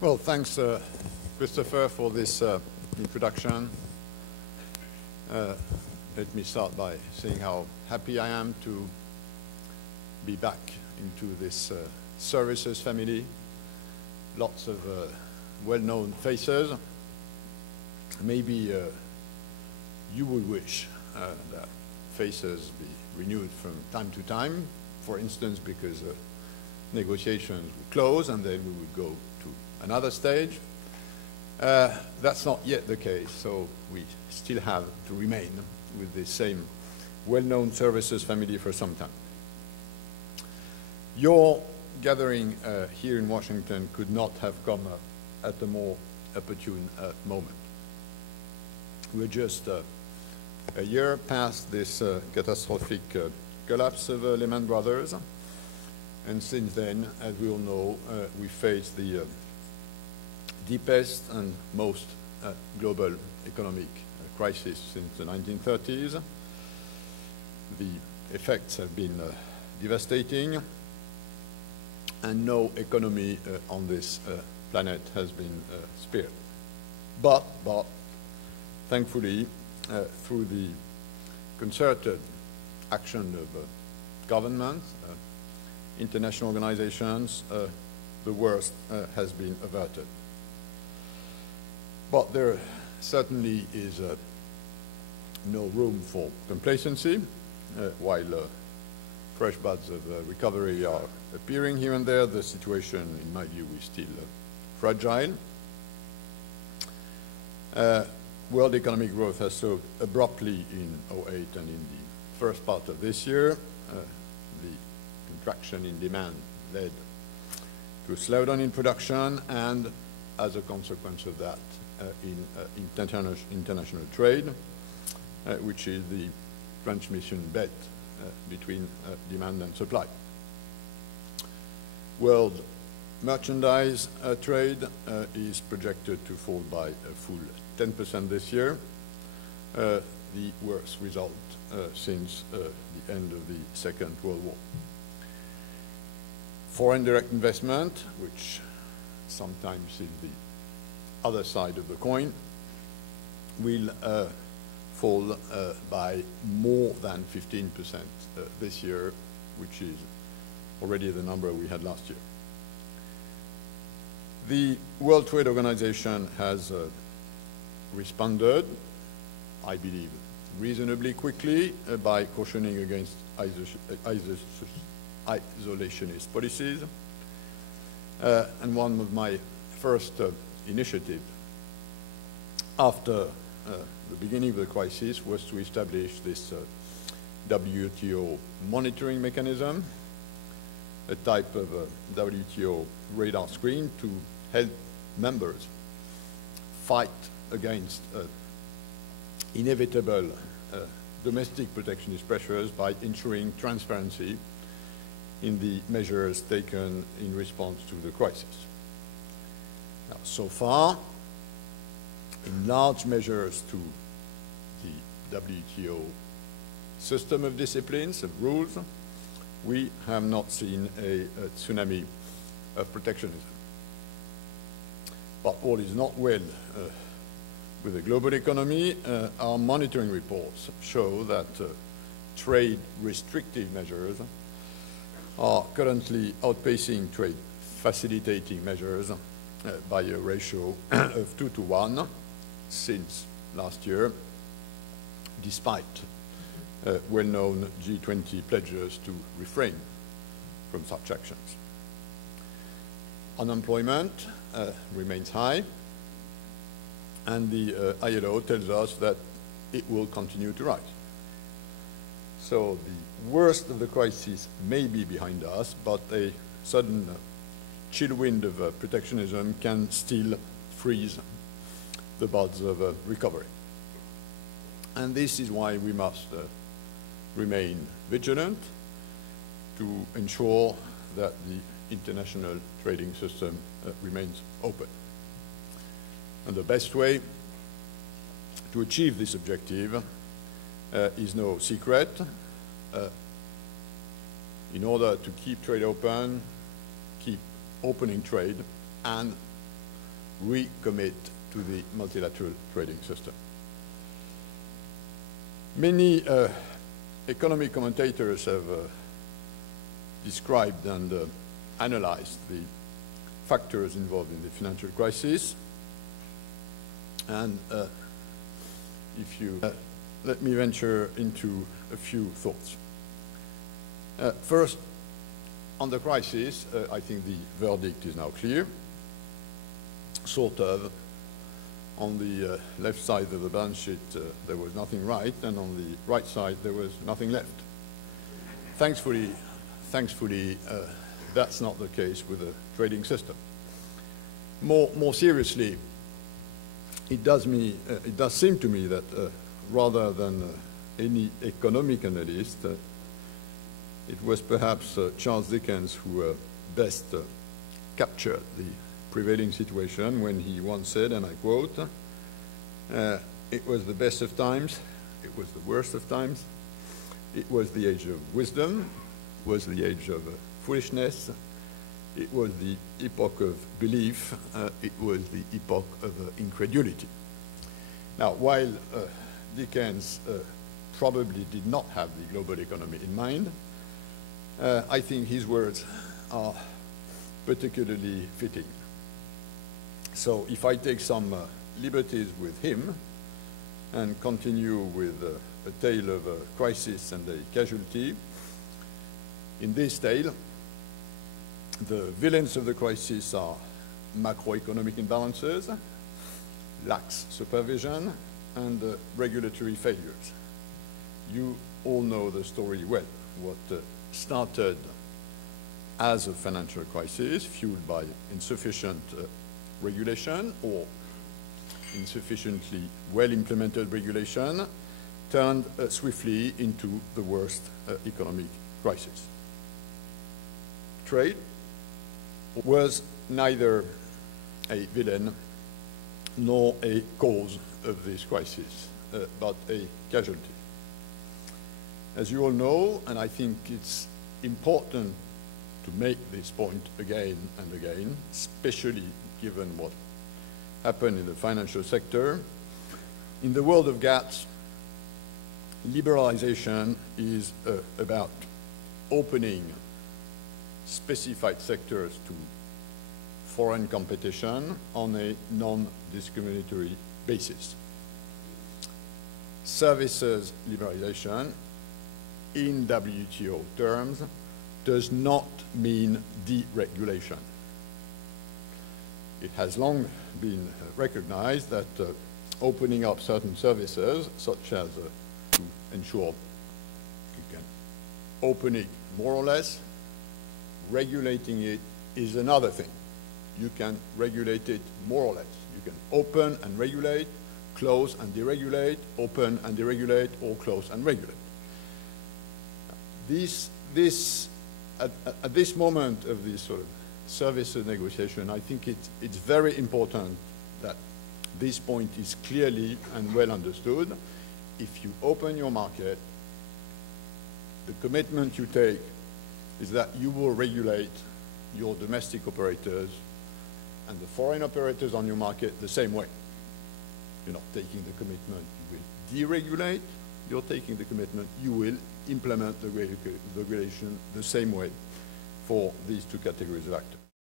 Well, thanks, Christopher, for this introduction. Let me start by saying how happy I am to be back into this services family. Lots of well-known faces. Maybe you would wish that faces be renewed from time to time, for instance, because negotiations would close and then we would go to another stage. That's not yet the case, so we still have to remain with the same well-known services family for some time. Your gathering here in Washington could not have come at a more opportune moment. We're just a year past this catastrophic collapse of Lehman Brothers, and since then, as we all know, we faced the deepest and most global economic crisis since the 1930s. The effects have been devastating, and no economy on this planet has been spared. But thankfully, through the concerted action of governments, international organizations, the worst has been averted. But there certainly is no room for complacency. While fresh buds of recovery are appearing here and there, the situation, in my view, is still fragile. World economic growth has slowed abruptly in 2008 and in the first part of this year. The contraction in demand led to a slowdown in production, and as a consequence of that, in international trade, which is the transmission bet between demand and supply. World merchandise trade is projected to fall by a full 10% this year, the worst result since the end of the Second World War. Foreign direct investment, which sometimes is the other side of the coin, will fall by more than 15% this year, which is already the number we had last year. The World Trade Organization has responded, I believe, reasonably quickly by cautioning against isolationist policies. And one of my first initiative after the beginning of the crisis was to establish this WTO monitoring mechanism, a type of WTO radar screen to help members fight against inevitable domestic protectionist pressures by ensuring transparency in the measures taken in response to the crisis. Now, so far, in large measures to the WTO system of disciplines, of rules, we have not seen a tsunami of protectionism. But all is not well with the global economy. Our monitoring reports show that trade restrictive measures are currently outpacing trade facilitating measures by a ratio of 2 to 1 since last year, despite well-known G20 pledges to refrain from such actions. Unemployment remains high, and the ILO tells us that it will continue to rise. So the worst of the crisis may be behind us, but a sudden chill wind of protectionism can still freeze the buds of recovery. And this is why we must remain vigilant to ensure that the international trading system remains open. And the best way to achieve this objective is no secret. in order to keep trade open, keep opening trade, and recommit to the multilateral trading system. Many economic commentators have described and analyzed the factors involved in the financial crisis. And if you let me venture into a few thoughts. First, on the crisis, I think the verdict is now clear. Sort of. On the left side of the balance sheet, there was nothing right, and on the right side, there was nothing left. Thankfully, that's not the case with the trading system. More seriously, it does seem to me that rather than any economic analyst, it was perhaps Charles Dickens who best captured the prevailing situation when he once said, and I quote, "It was the best of times, it was the worst of times, it was the age of wisdom, it was the age of foolishness, it was the epoch of belief, it was the epoch of incredulity." Now, while Dickens probably did not have the global economy in mind, I think his words are particularly fitting. So if I take some liberties with him and continue with a tale of a crisis and a casualty, in this tale, the villains of the crisis are macroeconomic imbalances, lax supervision, and regulatory failures. You all know the story well. What started as a financial crisis fueled by insufficient regulation or insufficiently well-implemented regulation turned swiftly into the worst economic crisis. Trade was neither a villain nor a cause of this crisis, but a casualty. As you all know, and I think it's important to make this point again and again, especially given what happened in the financial sector, in the world of GATS, liberalization is about opening specified sectors to foreign competition on a non-discriminatory basis. Services liberalization, in WTO terms, does not mean deregulation. It has long been recognized that opening up certain services, such as to ensure you can open it more or less, regulating it is another thing. You can regulate it more or less. You can open and regulate, close and deregulate, open and deregulate, or close and regulate. At this moment of this sort of services negotiation, I think it's very important that this point is clearly and well understood. If you open your market, the commitment you take is that you will regulate your domestic operators and the foreign operators on your market the same way. You're not taking the commitment you will deregulate, you're taking the commitment you will implement the regulation the same way for these two categories of actors.